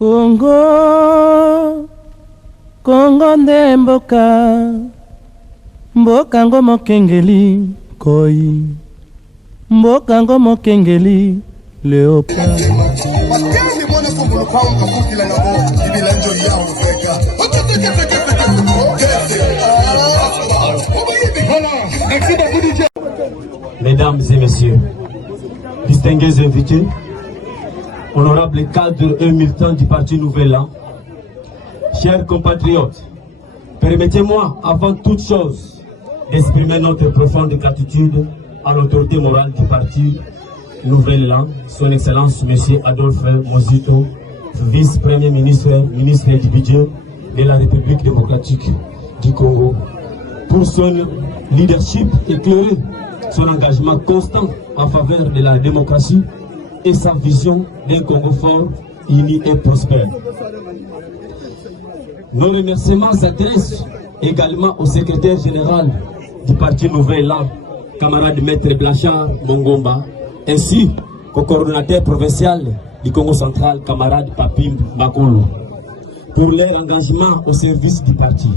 Congo, Congo nde mboka, mboka ngo mokengeli koi, mboka ngo mokengeli leopard. Mesdames et messieurs, distingués invités, honorables cadres et militants du Parti Nouvel An, chers compatriotes, permettez-moi avant toute chose d'exprimer notre profonde gratitude à l'autorité morale du Parti Nouvel An, son Excellence M. Adolphe Mozito, vice-premier ministre, ministre du budget de la République démocratique du Congo, pour son leadership éclairé, son engagement constant en faveur de la démocratie et sa vision d'un Congo fort, uni et prospère. Nos remerciements s'adressent également au secrétaire général du Parti Nouvel An, camarade Maître Blanchard Mongomba, ainsi qu'au coordonnateur provincial du Congo central, camarade Papim Bakolo, pour leur engagement au service du parti.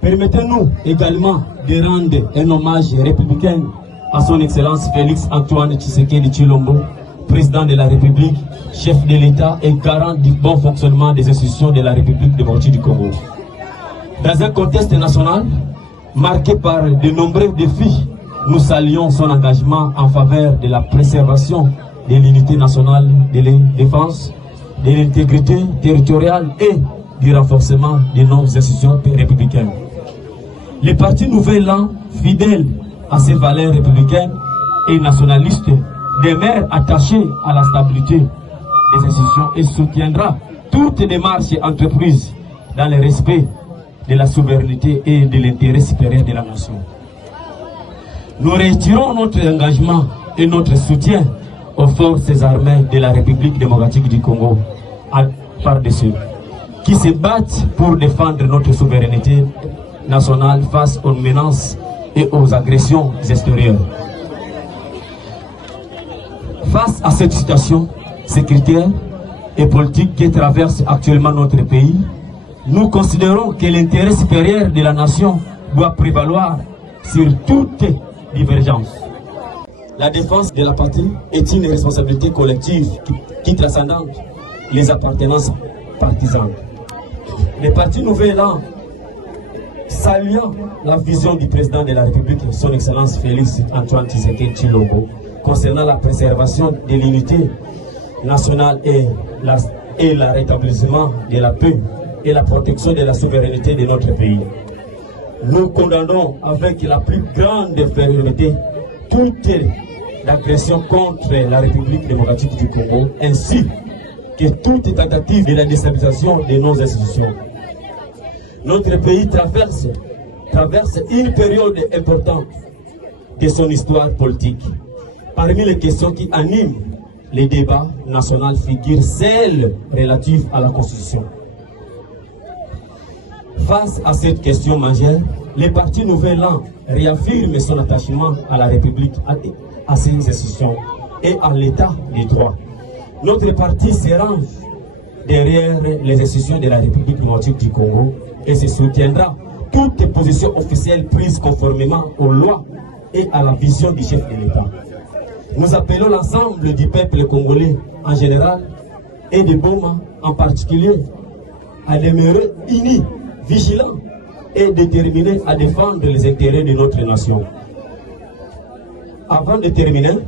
Permettez-nous également de rendre un hommage républicain à son Excellence Félix Antoine Tshisekedi Tshilombo, président de la République, chef de l'État et garant du bon fonctionnement des institutions de la République démocratique du Congo. Dans un contexte national marqué par de nombreux défis, nous saluons son engagement en faveur de la préservation de l'unité nationale, de la défense, de l'intégrité territoriale et du renforcement de nos institutions républicaines. Le Parti Nouvel An, fidèle à ses valeurs républicaines et nationalistes, demeure attaché à la stabilité des institutions et soutiendra toute démarche entreprise dans le respect de la souveraineté et de l'intérêt supérieur de la nation. Nous retirons notre engagement et notre soutien aux forces armées de la République démocratique du Congo, à part de ceux qui se battent pour défendre notre souveraineté nationale face aux menaces et aux agressions extérieures. Face à cette situation sécuritaire et politique qui traverse actuellement notre pays, nous considérons que l'intérêt supérieur de la nation doit prévaloir sur toute divergence. La défense de la patrie est une responsabilité collective qui transcende les appartenances partisanes. Le Parti Nouvel An, saluant la vision du président de la République, son Excellence Félix Antoine Tshisekedi Tshilombo, concernant la préservation de l'unité nationale et le rétablissement de la paix et la protection de la souveraineté de notre pays. Nous condamnons avec la plus grande fermeté toute agression contre la République démocratique du Congo, ainsi que toute tentative de la déstabilisation de nos institutions. Notre pays traverse une période importante de son histoire politique. Parmi les questions qui animent les débats nationaux figure celle relative à la Constitution. Face à cette question majeure, le Parti Nouvel An réaffirme son attachement à la République, à ses institutions et à l'état des droits. Notre parti se range derrière les institutions de la République démocratique du Congo et se soutiendra toutes positions officielles prises conformément aux lois et à la vision du chef de l'État. Nous appelons l'ensemble du peuple congolais en général et de Boma en particulier à demeurer unis, vigilants et déterminés à défendre les intérêts de notre nation. Avant de terminer,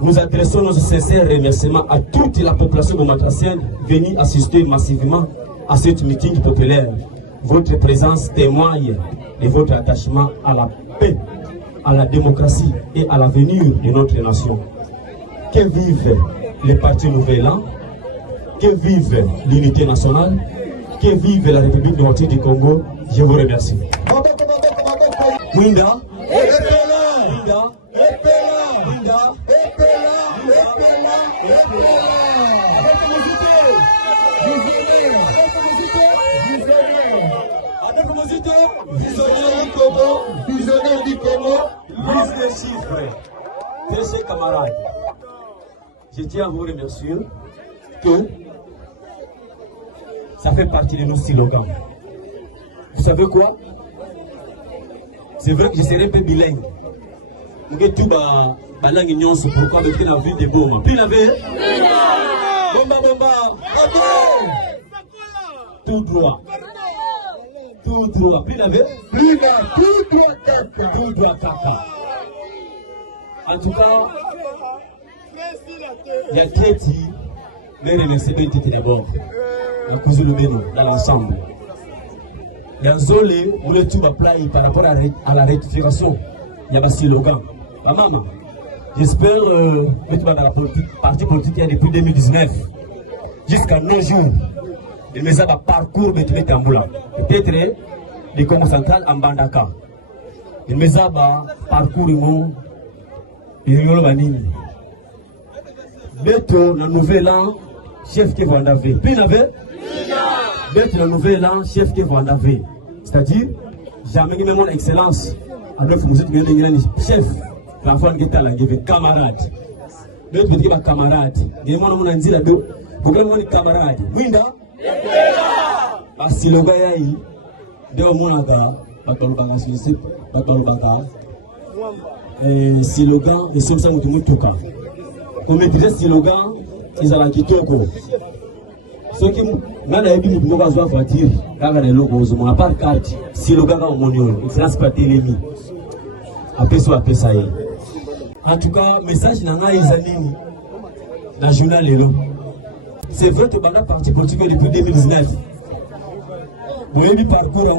nous adressons nos sincères remerciements à toute la population bomatracienne venue assister massivement à cette meeting populaire. Votre présence témoigne de votre attachement à la paix, à la démocratie et à l'avenir de notre nation. Que vive le Parti Nouvel An, que vive l'unité nationale, que vive la République démocratique du Congo. Je vous remercie. Winda. Visionnaire du Congo, Liste des chiffres. Très chers camarades, je tiens à vous remercier que ça fait partie de nos slogans. Vous savez quoi? C'est vrai que je serai un peu bilingue. Je tout la langue ignorante, pourquoi avec la ville de Boma. Puis la ville? Bomba, bomba. Tout droit. Tout droit. Puis la ville? Tout droit, caca. En tout cas, il y a Kéti, mais remercier Kéti d'abord. Dans l'ensemble. Il y a Zolé, où le tout va plaire par rapport à la rectification. Il y a un slogan. Maman, j'espère que tu vas dans la partie politique depuis 2019 jusqu'à nos jours. Il me a parcours de tous en boulant. Peut-être les Congo central en Bandaka. Il me a parcours mon Banini. Beto, le nouvel an, chef qui va en avoir. Puis il avait Beto, le nouvel an, chef qui va en avoir. C'est-à-dire, jamais eu mon excellence. Alors, vous êtes chef. Parfois, vous êtes camarade. Beto, vous êtes camarade. Vous êtes camarade. Winda? Si le gars est là, si le gars est sur ça, vous êtes cas. On maîtrise le slogan, ils ont la kitoko. Ce qui m'a dit, nous devons avoir voiture, car les logos, on n'a pas de carte. Si le gars est en monnaie, il ne pas télémi. Après ça, ça y est. En tout cas, message dans les années, dans le journal Lélo. C'est vrai que pendant parti politique depuis 2019. Vous avez parcours à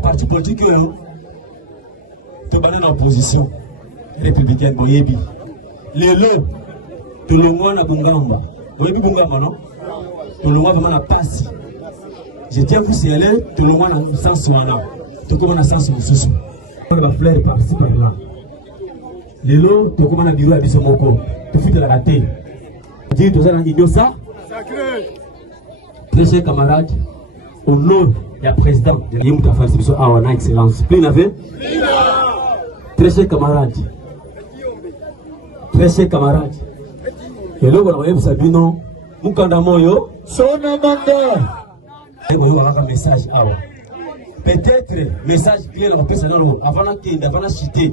parti politique, tu es en opposition républicaine. Les lots, tout le monde a Bungamba. Vous avez Bungamba, non? Tout le monde a passé. Je tiens à vous signaler, tout le monde a sens soin. Tout le monde a sens soin. On va fleur par-ci par-là. Les lots, tout le monde a bureau à Bissomoko. Tu fais de la rater. Dis, tu as dit ça? Très chers camarades, au nom du président de l'Union de excellence. Plein avec? Très chers camarades. Très chers camarades. Et là, vous savez, non, Mukanda Moyo, son amanda. Et vous avez un message. Peut-être, message clé dans le précédent, avant de citer,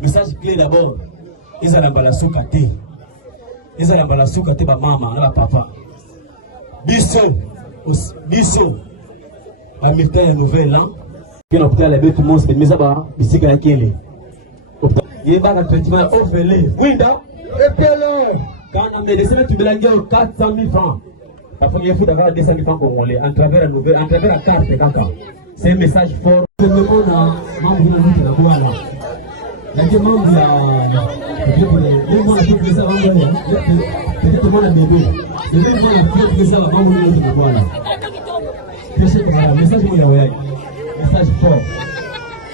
message clé d'abord, ils ont la balasouka. Ils ont la balasouka, ma maman, la papa. Bisso, à militaire nouvelle an, qui est l'hôpital avec tout le monde, c'est mis à bas, ici, il y a quelqu'un. Il y a un traitement offert. Winda, et puis alors, quand on a médecin, tu me l'as dit 400 000 francs. La première fois d'avoir 200 000 francs congolais, à travers la nouvelle, à travers la carte, c'est un message fort. Je me demande à membre de la Boala. Il y a des membres de la. Peut-être moi la bébé. Le même temps, il faut que ça va vraiment nous dire voilà. Message message fort.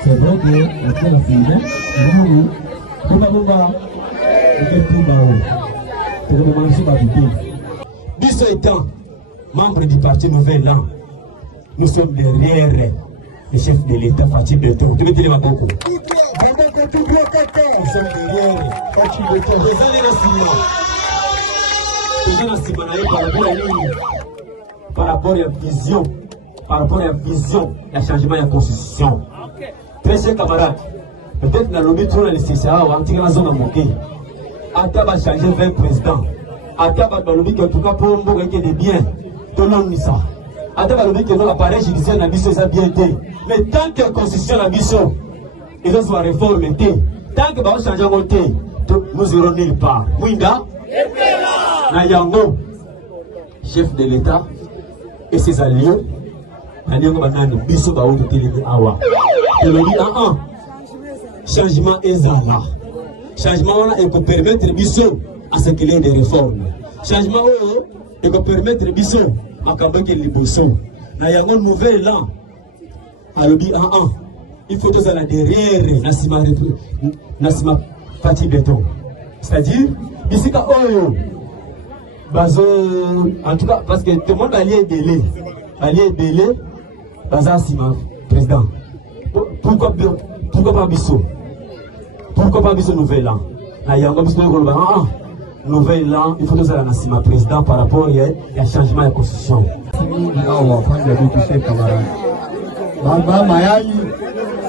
C'est vrai que le temps a fini. Bisso étant membre du parti Nouvel An, nous sommes derrière le chef de l'État, Fatih Beto. Tu veux dire ma beaucoup? Nous sommes derrière Fatih Beto. Par rapport à la vision, le changement de la constitution. Très chers camarades, peut-être dans le lobby trop nécessaire, on va tirer la zone à moquer. Ata va changer 20 présidents. Ata va dans le lobby qui en tout cas pour un bon des biens. Tout le monde dit ça. Ata va dans le lobby qui l'appareil judiciaire n'a ça bien été. Mais tant que la constitution n'a ça, ils ont soit réformé. Tant que va changer mon thé, nous irons nulle part. Winda, Nayango, chef de l'État et ses alliés, Nayango Banani, Bisso Bao de Télémi Awa. Et le dit changement est là. Changement est pour permettre Bisso à ce qu'il y ait des réformes. Changement est pour permettre Bisso à Kabake Liboso. Nayango Nouvel An, à l'objet il faut tous aller derrière Nassima Fatih Beto. C'est-à-dire, ici, en tout cas, parce que tout le monde va aller délai, Bazasima, président. Pourquoi pas Bisso? Pourquoi pas Bisso Nouvel An? nouvel élan, il faut que ça soit un président par rapport à changement de constitution.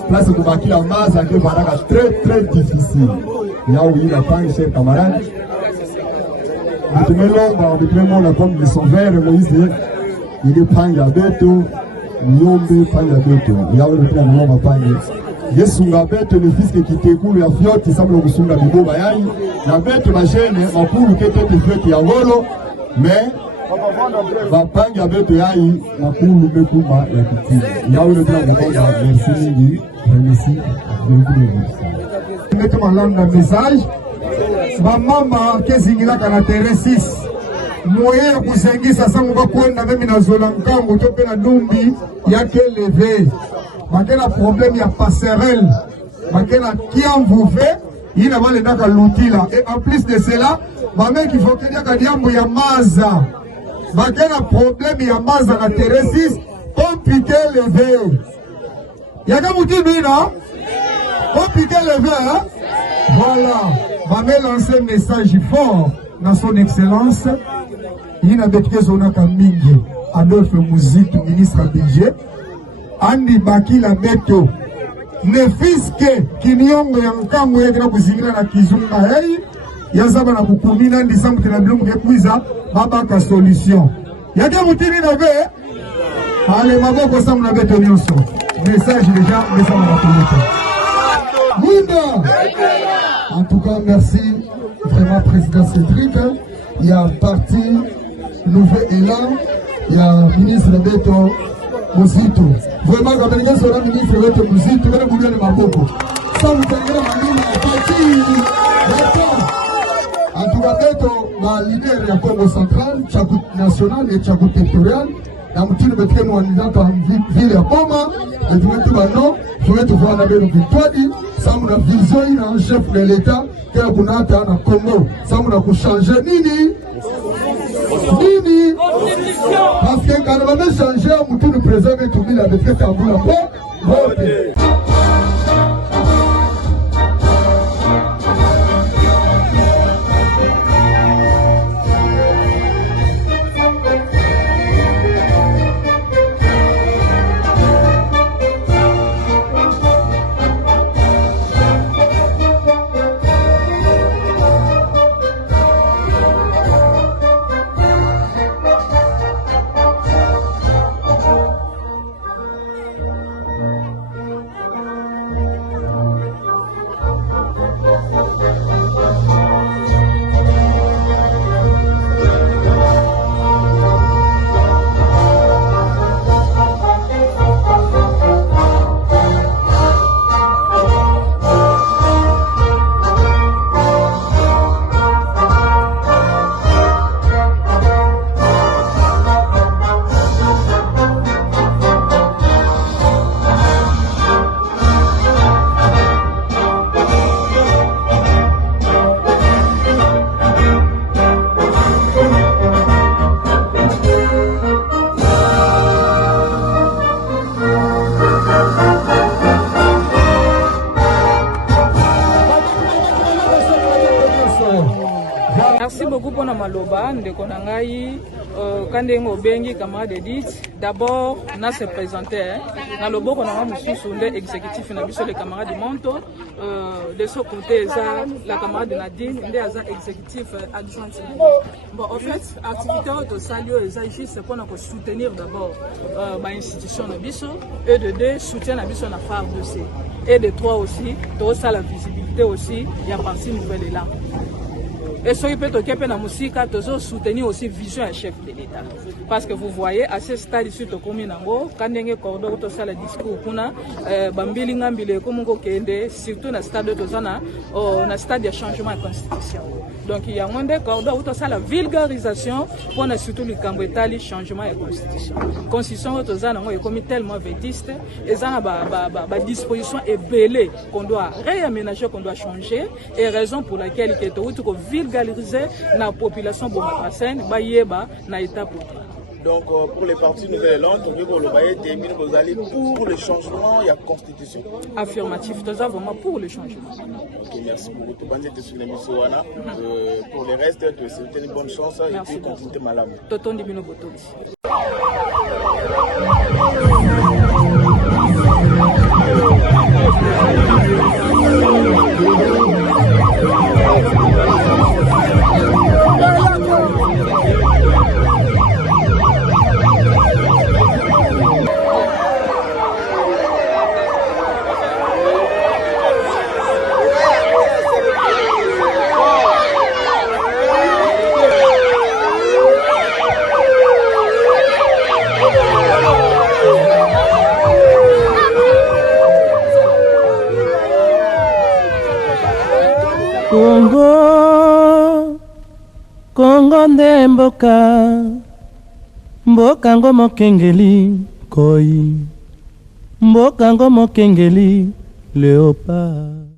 Place de Baki en masse, très très difficile. Là où il a pas un cher camarade. Depuis le monde, comme ils sont verts, Moïse, il est pas un beto, Yombe, pas un beto. Il y a le plan de l'homme à panger. Yesunga bête, le fils qui te coule à fiotte, il semble que Sunga Bibo Bayai. La bête, ma chaîne, ma poule qui était fiotte et à volo, mais. Va panga bête yai, ma poule, le kuma, et petit. Il y a le plan de l'homme, merci, merci, mettez-moi là dans le message. Ma maman, qu'est-ce qu'il a dans la terre 6? Moyen pour s'engager, ça s'en va quoi? N'a même dans Zolanka, on peut la Numbi, il y a que levé. Ma quel problème, il y a passerelle. Ma quel qui en vous fait, il n'a pas les dates à l'outil là. Et en plus de cela, ma mère qu'il faut que il y a maza. Ma quel problème, il y a maza dans la terre 6, on piqué levé. Il y a qu'un outil, non? On piqué levé, hein? Voilà. Va me lancer un message fort dans son excellence. Il n'a pas de zona Kamingi, Adolphe Mouzit, ministre budget. Andi Baki la meto. Ne fiske kinyongo ya nkambo ya kuzingira na kizunga hei. Yazaba na kukumina ndi sambu tena bilumu kekuiza babaka solution. Yake mutini na ve. Allez, maboko sambu na beto nyonso. Message déjà, message na bakoleta. Munda! En tout cas, merci vraiment, Président Cédric. Il y a parti Nouvel Élan, il y a ministre Beto Mozito. Vraiment, quand on est sur le ministre Beto Mozito, vous allez vous dire le maboko. Ça vous tenez la parti. En tout cas, Beto, ma leader de Congo central, Tchakout national et Tchakout territorial. La moitié de notre candidat en ville à Boma, et tout le monde, je vais te voir la belle victoire. Ça m'a vision, il a un chef de l'État qui a bonata à Congo. Ça m'a changé Nini. Nini. Parce que quand on a changé, on peut nous préserver tout le monde avec un bout à peau. Merci beaucoup pour Maloba, ndeko na ngai kandengo bengi camarade dit d'abord na se présenter na loboko na mususu nde exécutif na biso le camarade Monto de ce côté ça la camarade Nadine nde aza exécutif adjoint. Bon en fait activité de salio eza juste pour nous soutenir d'abord ba institution na biso et de deux soutien na biso na FARDC et de trois aussi to ça la visibilité aussi il y a parti Nouvel Élan. Et ce qui peut être la musique, soutenir aussi vision à chef de l'État. Parce que vous voyez, à ce stade ici, quand on a cordon, tout ça, le discours, surtout dans le stade de stade de changement de constitution. Donc il y a moins de cordons, tout ça, la vulgarisation, pour surtout le Cambrétal, changement de constitution. Constitution, tout ça, est comme tellement vétiste, et ça, la disposition est belée, qu'on doit réaménager, qu'on doit changer, et raison pour laquelle il est vulgariser la population bomatrasen, bayeba na état pour Donc pour les partis nouvelles-langues, vous allez pour le changement et la constitution. Affirmatif, nous sommes vraiment pour le changement. Ok, merci beaucoup. Pour le reste, c'est une bonne chance et puis continuer malade. Toton Dibino Botoli. Kongo nde mboka, mboka ngo mokengeli koi, mboka ngo mokengeli leopard.